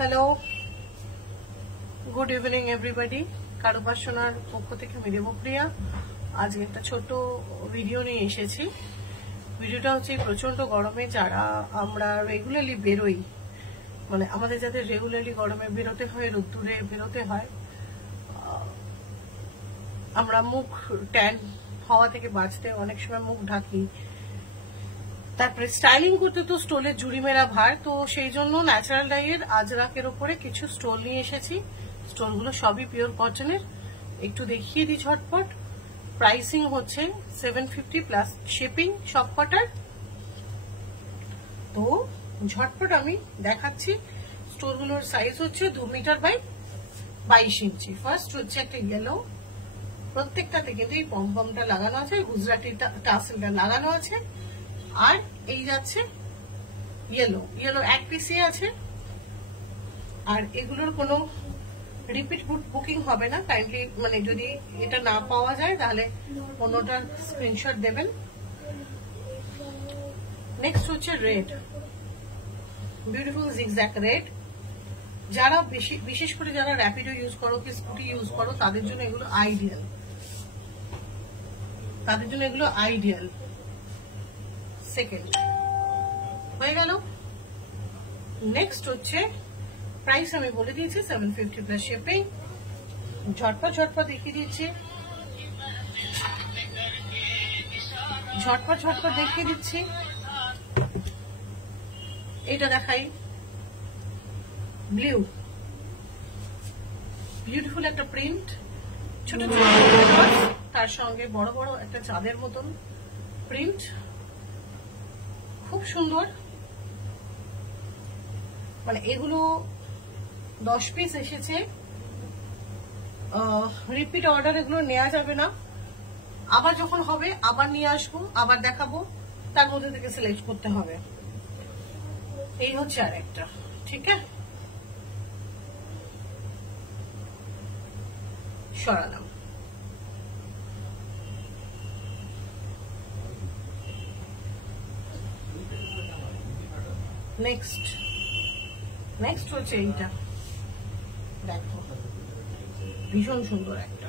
Hello, good evening everybody. কারুবাসনার পক্ষ থেকে আমি দেবপ্রিয়া। আজকে একটা ছোট ভিডিও নিয়ে এসেছি। ভিডিওটা হচ্ছে প্রচন্ড গরমে যারা আমরা রেগুলারলি বেরোই, মানে আমাদের যাদের রেগুলারলি গরমে বেরোতে হয়, রোদ্দুরে বেরোতে হয়, আমরা মুখ ট্যান হওয়া থেকে বাঁচতে অনেক সময় মুখ ঢাকি। তারপরে স্টাইলিং করতে তো স্টোলের জুড়ি মেরা ভার, তো সেই জন্য ন্যাচারাল ডাইয়ের আজরাকের ওপরে কিছু স্টোল নিয়ে এসেছি। স্টোলগুলো সবই পিওর কটনের। একটু দেখিয়ে দিই ঝটপট। প্রাইসিং হচ্ছে 750 প্লাস শিপিং সব কটার। তো ঝটপট আমি দেখাচ্ছি। স্টোলগুলোর সাইজ হচ্ছে 2 মিটার বাই 22 ইঞ্চি। ফার্স্ট হচ্ছে একটা ইয়েলো, প্রত্যেকটাতে কিন্তু এই পমপমটা লাগানো আছে, গুজরাটি টাসেলটা লাগানো আছে। আর এই যাচ্ছে ইয়েলো, ইয়েলো এক পিসই আছে। আর এগুলোর কোনো রিপিট বুকিং হবে না, কাইন্ডলি মানে যদি এটা না পাওয়া যায় তাহলে অন্যটার স্ক্রিনশট দেবেন। নেক্সট হচ্ছে রেড, বিউটিফুল জিগজ্যাগ রেড। যারা বিশেষ করে যারা র্যাপিডো ইউজ করো কি স্কুটি ইউজ করো তাদের জন্য এগুলো আইডিয়াল, তাদের জন্য এগুলো আইডিয়াল। সেকেন্ড হয়ে গেল। নেক্সট হচ্ছে প্রাইস আমি বলে দিয়েছি 750 প্লাস শিপিং। ঝটপট দেখিয়ে দিচ্ছি, ঝটপট দেখিয়ে দিচ্ছি। এটা দেখাই, ব্লু, বিউটিফুল একটা প্রিন্ট, ছোট ছোট তার সঙ্গে বড় বড় একটা চাঁদের মতন প্রিন্ট, খুব সুন্দর। মানে এগুলো 10 পিস এসেছে, রিপিট অর্ডার এগুলো নেওয়া যাবে না। আবার যখন হবে আবার নিয়ে আসবো, আবার দেখাবো, তার মধ্যে থেকে সিলেক্ট করতে হবে। এই হচ্ছে আর একটা, ঠিক আছে, সরালাম। নেক্সট হচ্ছে এইটা, দেখো ভীষণ সুন্দর একটা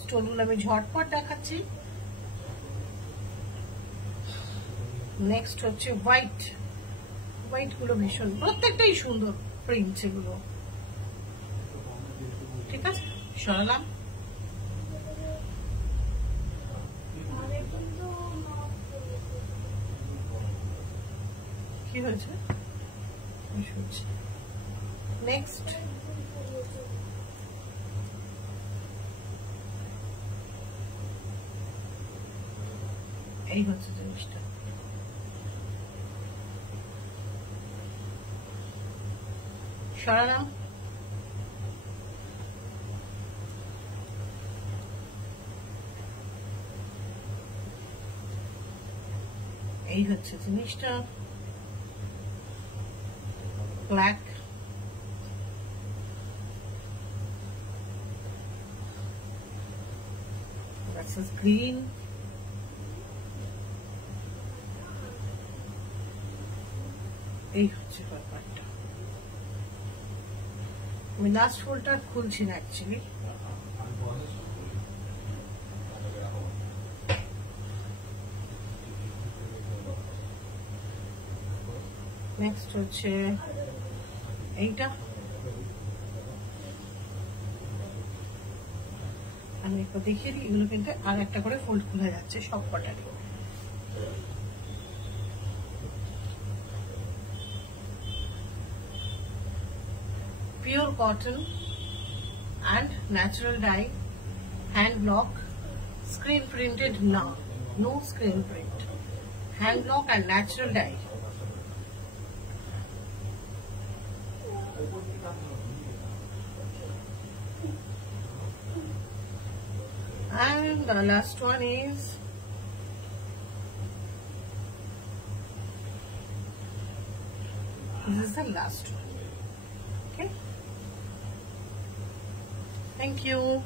স্টোলগুলো আমি ঝটপট দেখাচ্ছি। নেক্সট হচ্ছে হোয়াইট গুলো ভীষণ, প্রত্যেকটাই সুন্দর প্রিন্ট এগুলো, ঠিক আছে, সরালাম। কি হয়েছে? নেক্সট এই হচ্ছে জিনিসটা, সরালাম। এই হচ্ছে জিনিসটা, ব্ল্যাক, গ্রিন, এই হচ্ছে ব্যাপারটা। আমি লাস্ট ফুলটা খুলছি না অ্যাকচুয়ালি। নেক্সট হচ্ছে এইটা, আমি একটু দেখিয়ে দিই। এগুলো কিন্তু আর একটা করে ফোল্ড খোলা যাচ্ছে সব কটারই। Pure cotton and natural dye, hand block, screen printed now, no screen print, hand block and natural dye. And the last one is this is the last one. Okay, thank you.